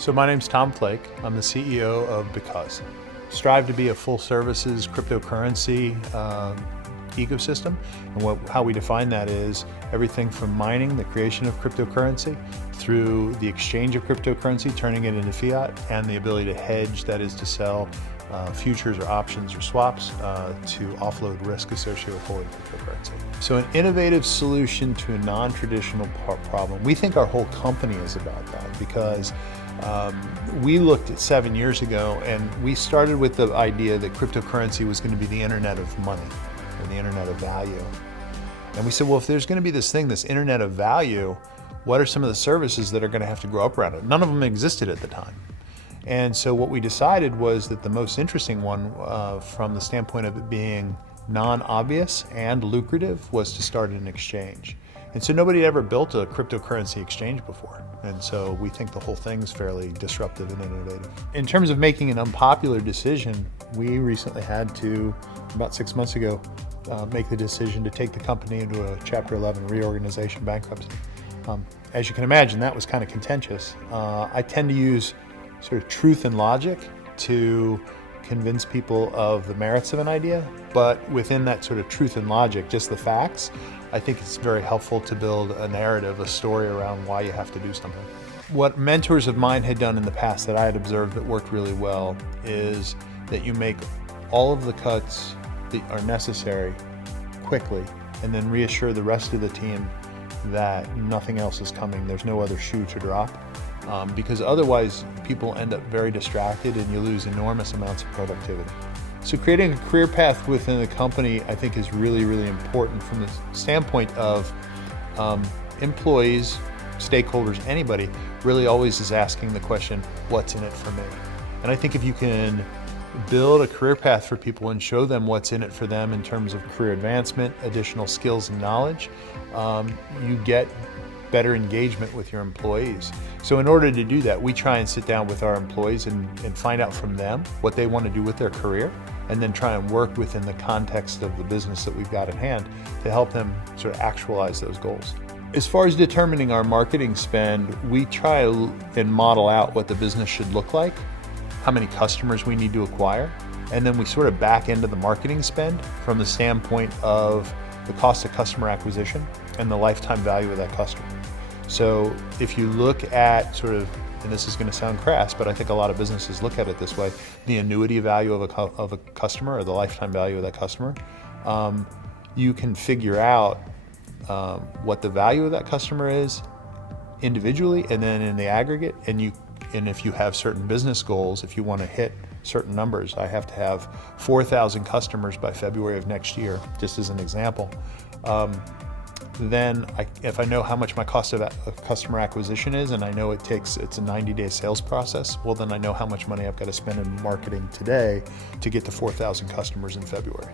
So my name's Tom Flake. I'm the CEO of Bcause. Strive to be a full services cryptocurrency ecosystem. And how we define that is everything from mining, the creation of cryptocurrency, through the exchange of cryptocurrency, turning it into fiat, and the ability to hedge, that is to sell futures or options or swaps to offload risk associated with holding cryptocurrency. So an innovative solution to a non-traditional problem. We think our whole company is about that because we looked at 7 years ago and we started with the idea that cryptocurrency was going to be the internet of money or the internet of value. And we said, well, if there's going to be this thing, this internet of value, what are some of the services that are going to have to grow up around it? None of them existed at the time. And so what we decided was that the most interesting one from the standpoint of it being non-obvious and lucrative was to start an exchange. And so nobody had ever built a cryptocurrency exchange before. And so we think the whole thing's fairly disruptive and innovative. In terms of making an unpopular decision, we recently had to, about 6 months ago, make the decision to take the company into a Chapter 11 reorganization bankruptcy. As you can imagine, that was kind of contentious. I tend to use sort of truth and logic to convince people of the merits of an idea, but within that sort of truth and logic, just the facts, I think it's very helpful to build a narrative, a story around why you have to do something. What mentors of mine had done in the past that I had observed that worked really well is that you make all of the cuts that are necessary quickly and then reassure the rest of the team that nothing else is coming, there's no other shoe to drop. Because otherwise people end up very distracted and you lose enormous amounts of productivity. So creating a career path within the company, I think, is really, really important from the standpoint of employees, stakeholders, anybody really always is asking the question, what's in it for me? And I think if you can build a career path for people and show them what's in it for them in terms of career advancement, additional skills and knowledge, you get better engagement with your employees. So in order to do that, we try and sit down with our employees and find out from them what they want to do with their career, and then try and work within the context of the business that we've got at hand to help them sort of actualize those goals. As far as determining our marketing spend, we try and model out what the business should look like, how many customers we need to acquire, and then we sort of back into the marketing spend from the standpoint of the cost of customer acquisition and the lifetime value of that customer. So if you look at sort of, and this is going to sound crass, but I think a lot of businesses look at it this way, the annuity value of a customer or the lifetime value of that customer, you can figure out what the value of that customer is individually and then in the aggregate. And if you have certain business goals, if you want to hit certain numbers, I have to have 4,000 customers by February of next year, just as an example. Then if I know how much my cost of customer acquisition is, and I know it's a 90-day sales process, well, then I know how much money I've got to spend in marketing today to get to 4,000 customers in February.